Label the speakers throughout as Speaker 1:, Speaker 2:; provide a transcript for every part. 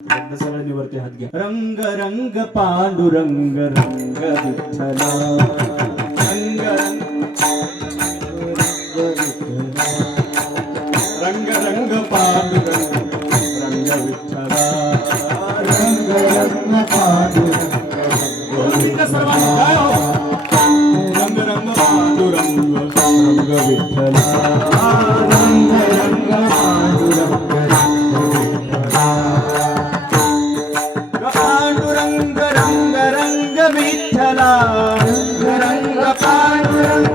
Speaker 1: सगळ्यांनी हात घ्या रंग रंग पांडुरंग रंग विठ्ठला रंग रंग रंग पांडुरंग रंग विठ्ठला रंग रंग पांडुरंग रंग रंग पांडुरंग रंग विठ्ठला रंग Thank you.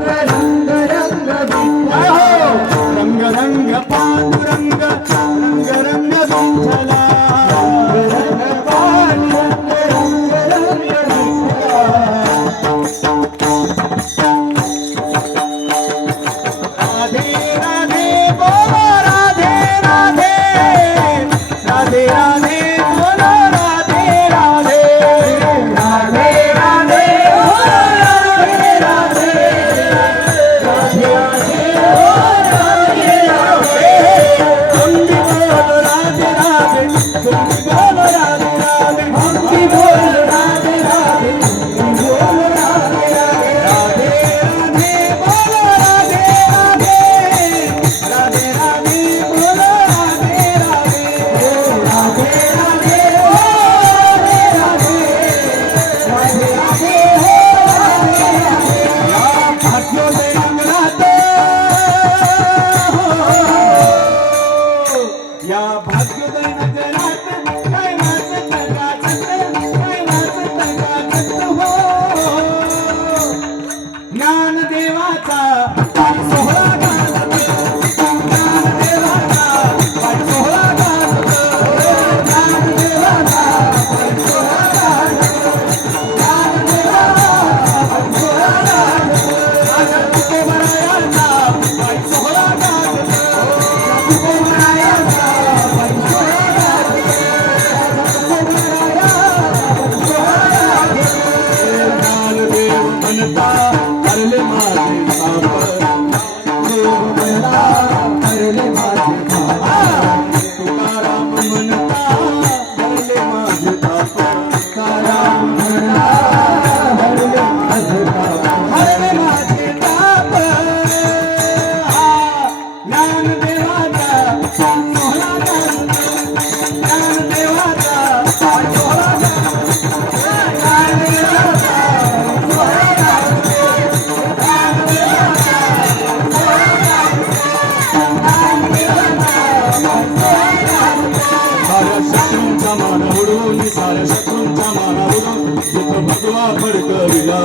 Speaker 1: आजवा भडकविला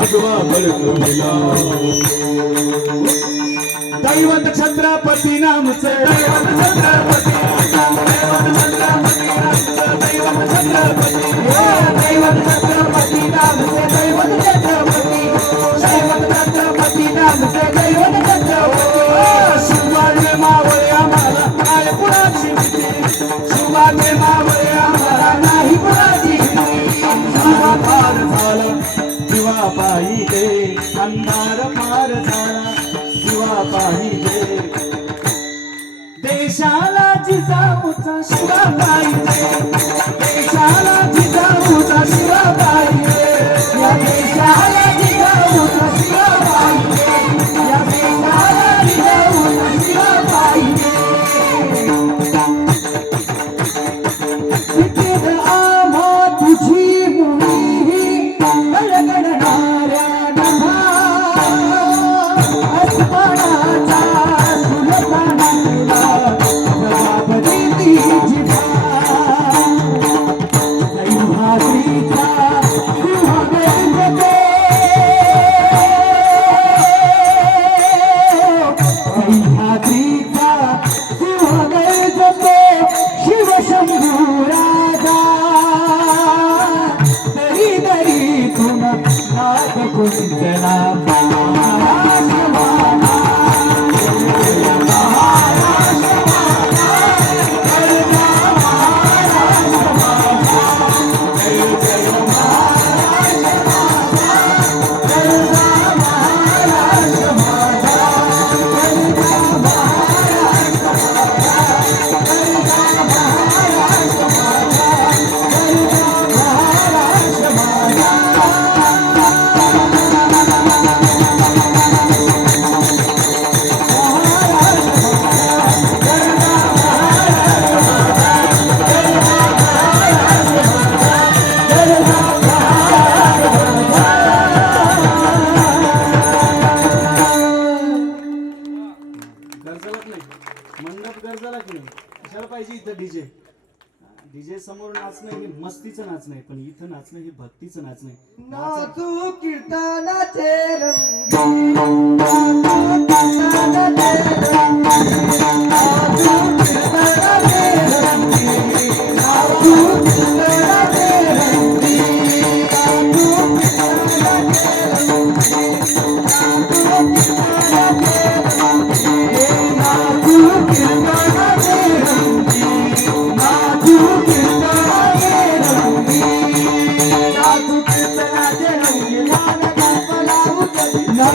Speaker 1: आजवा भडकविला दैवत छत्रपती दैवत छत्रपती नाम दैवत छत्रपती. नाम दैवत छत्रपती दैवत छत्रपती दैवत छत्रपती दैवत छत्रपती दैवत छत्रपती काय पुराची दिवा पार झाला. दिवा पाहिले अंधार पार झाला. दिवा पाहिले देशाला जिजाऊचा शिवा पाहिले África जे समोर नाचणं हे मस्तीचं नाचणं आहे पण इथं नाचणं हे भक्तीचं नाचणं आहे
Speaker 2: नाचू कीर्तनाचे रंगी नाचू कीर्तनाचे रंगी. नाचू कीर्तनाचे रंगी. नाचू कीर्तनाचे रंगी. नाचू कीर्तनाचे रंगी. नाचू कीर्तनाचे